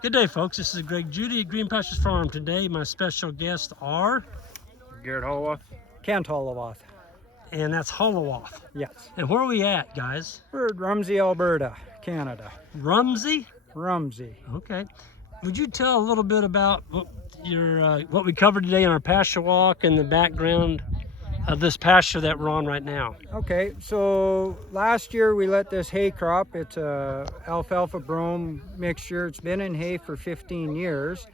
Good day, folks. This is Greg Judy at Green Pastures Farm. Today, my special guests are... Garrett Hollowath. Kent Hollowath. And that's Hollowath. Yes. And where are we at, guys? We're at Drumheller Alberta, Canada. Rumsey? Rumsey. Okay. Would you tell a little bit about what we covered today in our pasture walk and the background of this pasture that we're on right now? Okay, so last year we let this hay crop, it's a alfalfa brome mixture. It's been in hay for 15 years.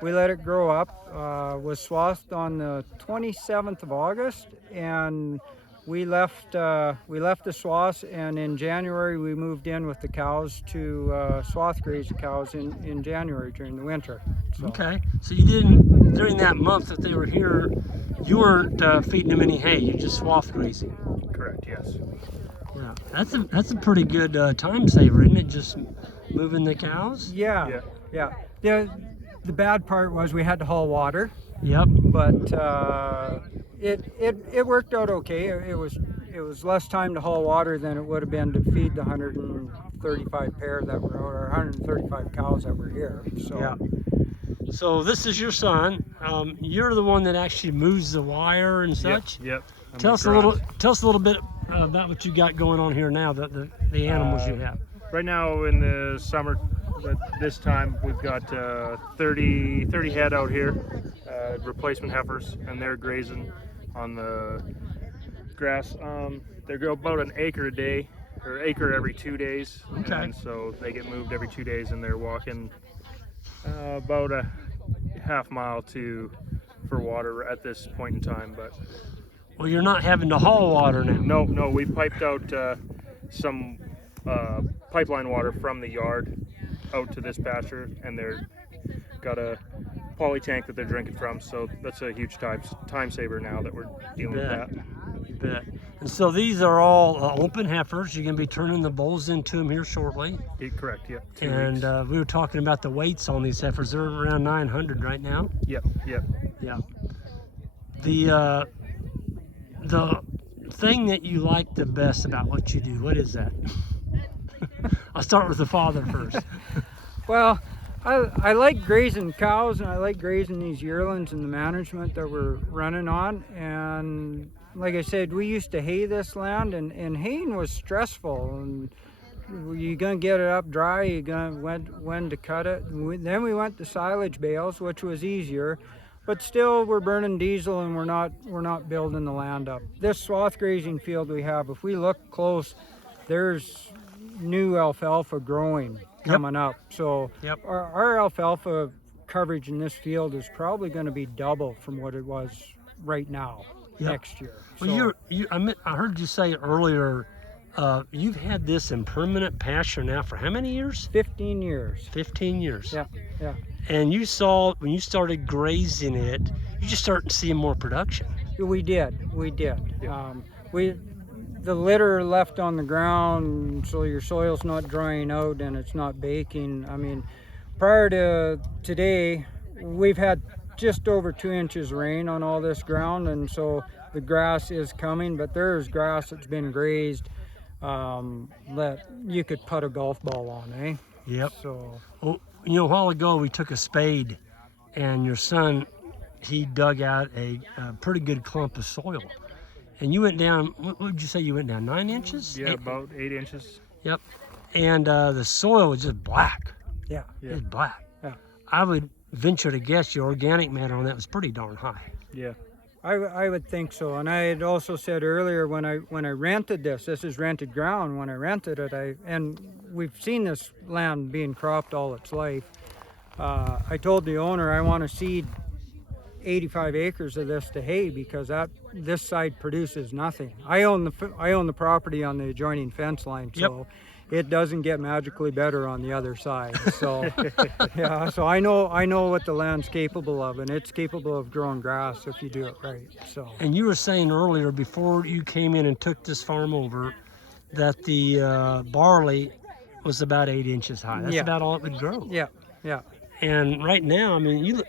We let it grow up, was swathed on the 27th of August, and we left the swaths, and in January we moved in with the cows to swath graze the cows in January during the winter. So. Okay, so you didn't, during that month that they were here, you weren't feeding them any hay, you just swath grazing. Correct, yes. Yeah, that's a pretty good time saver, isn't it? Just moving the cows? Yeah. The bad part was we had to haul water. Yep. But it worked out okay. It was less time to haul water than it would have been to feed the 135 pair that were or 135 cows that were here. So yeah. So this is your son. You're the one that actually moves the wire and such. Yep. Tell us a little bit about what you got going on here now. The animals you have. Right now in the summer, at this time we've got 30 head out here, replacement heifers, and they're grazing on the grass. They grow about an acre a day, or acre every 2 days. Okay. And so they get moved every 2 days, and they're walking about a half mile for water at this point in time. But well, you're not having to haul water now. no, we piped out some pipeline water from the yard out to this pasture, and they're got a poly tank that they're drinking from, so that's a huge time saver now that we're dealing with that. You bet. And so these are all open heifers. You're going to be turning the bulls into them here shortly. Correct, yep. 2 And weeks. we were talking about the weights on these heifers. They're around 900 right now. Yep. Yeah. The thing that you like the best about what you do, what is that? I'll start with the father first. well, I like grazing cows, and I like grazing these yearlings and the management that we're running on. And like I said, we used to hay this land, and haying was stressful. And you're gonna get it up dry. You're gonna when to cut it. Then we went to silage bales, which was easier, but still we're burning diesel, and we're not building the land up. This swath grazing field we have, if we look close, there's new alfalfa growing coming up. So our alfalfa coverage in this field is probably going to be double from what it was right now next year. Well, I heard you say earlier you've had this in permanent pasture now for how many years? 15 years. 15 years. Yeah. And you saw when you started grazing it, you just started seeing more production. We did. Yeah. The litter left on the ground, so your soil's not drying out and it's not baking. I mean, prior to today, we've had just over 2 inches rain on all this ground, and so the grass is coming, but there's grass that's been grazed that you could put a golf ball on, eh? Yep. So, well, a while ago we took a spade, and your son, he dug out a pretty good clump of soil. And you went down, what would you say you went down, 9 inches? Yeah, about 8 inches. Yep. And the soil was just black. yeah. It was black. Yeah. I would venture to guess your organic matter on that was pretty darn high. Yeah. I would think so. And I had also said earlier when I rented this is rented ground. When I rented it, and we've seen this land being cropped all its life. I told the owner I want to seed 85 acres of this to hay, because this side produces nothing. I own the property on the adjoining fence line, so it doesn't get magically better on the other side. So yeah, so I know what the land's capable of, and it's capable of growing grass if you do it right. So. And you were saying earlier, before you came in and took this farm over, that the barley was about 8 inches high. That's about all it would grow. Yeah. And right now, I mean,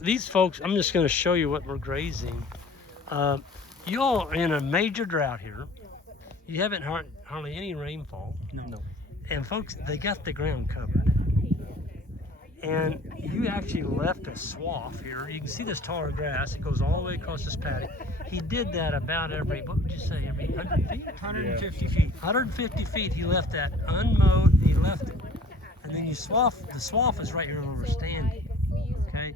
these folks, I'm just going to show you what we're grazing. You all are in a major drought here. You haven't hardly any rainfall. No. And folks, they got the ground covered. And you actually left a swath here. You can see this taller grass. It goes all the way across this paddock. He did that about every, what would you say, every 100 feet? 150 feet. 150 feet, he left that unmowed, he left it. And then the swath is right here where we're standing, okay?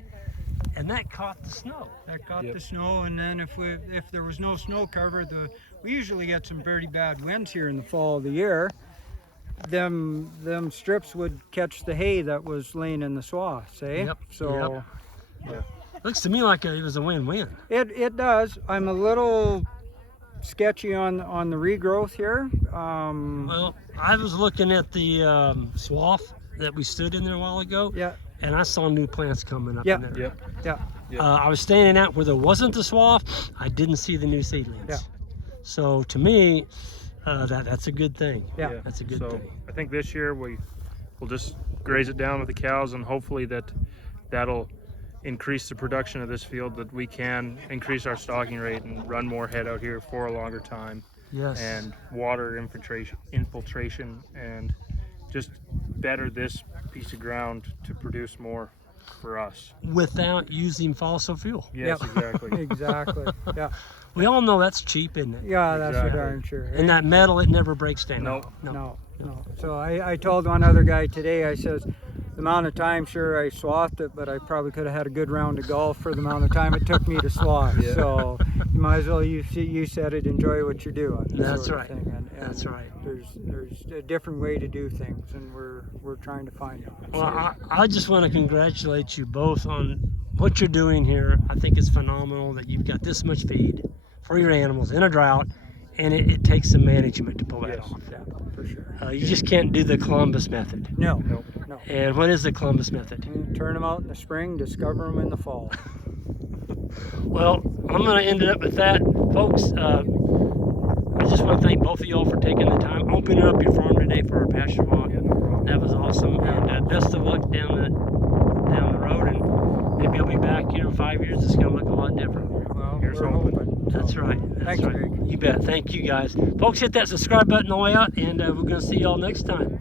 And that caught the snow. That got the snow, and then if there was no snow cover, we usually get some pretty bad winds here in the fall of the year. Them strips would catch the hay that was laying in the swaths, eh? Yep. So Looks to me like it was a win-win. it does. I'm a little sketchy on the regrowth here. Well, I was looking at the swath that we stood in there a while ago, Yeah. and I saw new plants coming up in there. Yeah. I was standing out where there wasn't the swath. I didn't see the new seedlings. Yeah. So to me, that's a good thing. Yeah. That's a good So thing. I think this year we'll just graze it down with the cows, and hopefully that'll increase the production of this field, that we can increase our stocking rate and run more head out here for a longer time. Yes. And water infiltration and just better this piece of ground to produce more for us. Without using fossil fuel. Yes, Yep. exactly. Exactly. Yeah. We all know that's cheap, isn't it? Yeah, that's for Exactly. darn sure. And that metal, it never breaks down. No. No. So I told one other guy today, I says, the amount of time, sure, I swathed it, but I probably could have had a good round of golf for the amount of time it took me to swath. Yeah. So you might as well, you said it, enjoy what you're doing. That's sort of right. thing. And That's right. There's a different way to do things, and we're trying to find it. Well, I just want to congratulate you both on what you're doing here. I think it's phenomenal that you've got this much feed for your animals in a drought, and it takes some management to pull that Yes. off. Yeah, for sure. You just can't do the Columbus method. No. And what is the Columbus method? Turn them out in the spring, discover them in the fall. Well, I'm going to end it up with that. Folks, I just want to thank both of y'all for taking the time, opening up your farm today for our pasture walk. That was awesome. And best of luck down the road. And maybe I'll be back here in 5 years. It's going to look a lot different. Well, Here's we're hoping. hoping. That's right. That's Thanks, right. Greg. You bet. Thank you guys. Folks, hit that subscribe button on the way out, and we're going to see y'all next time.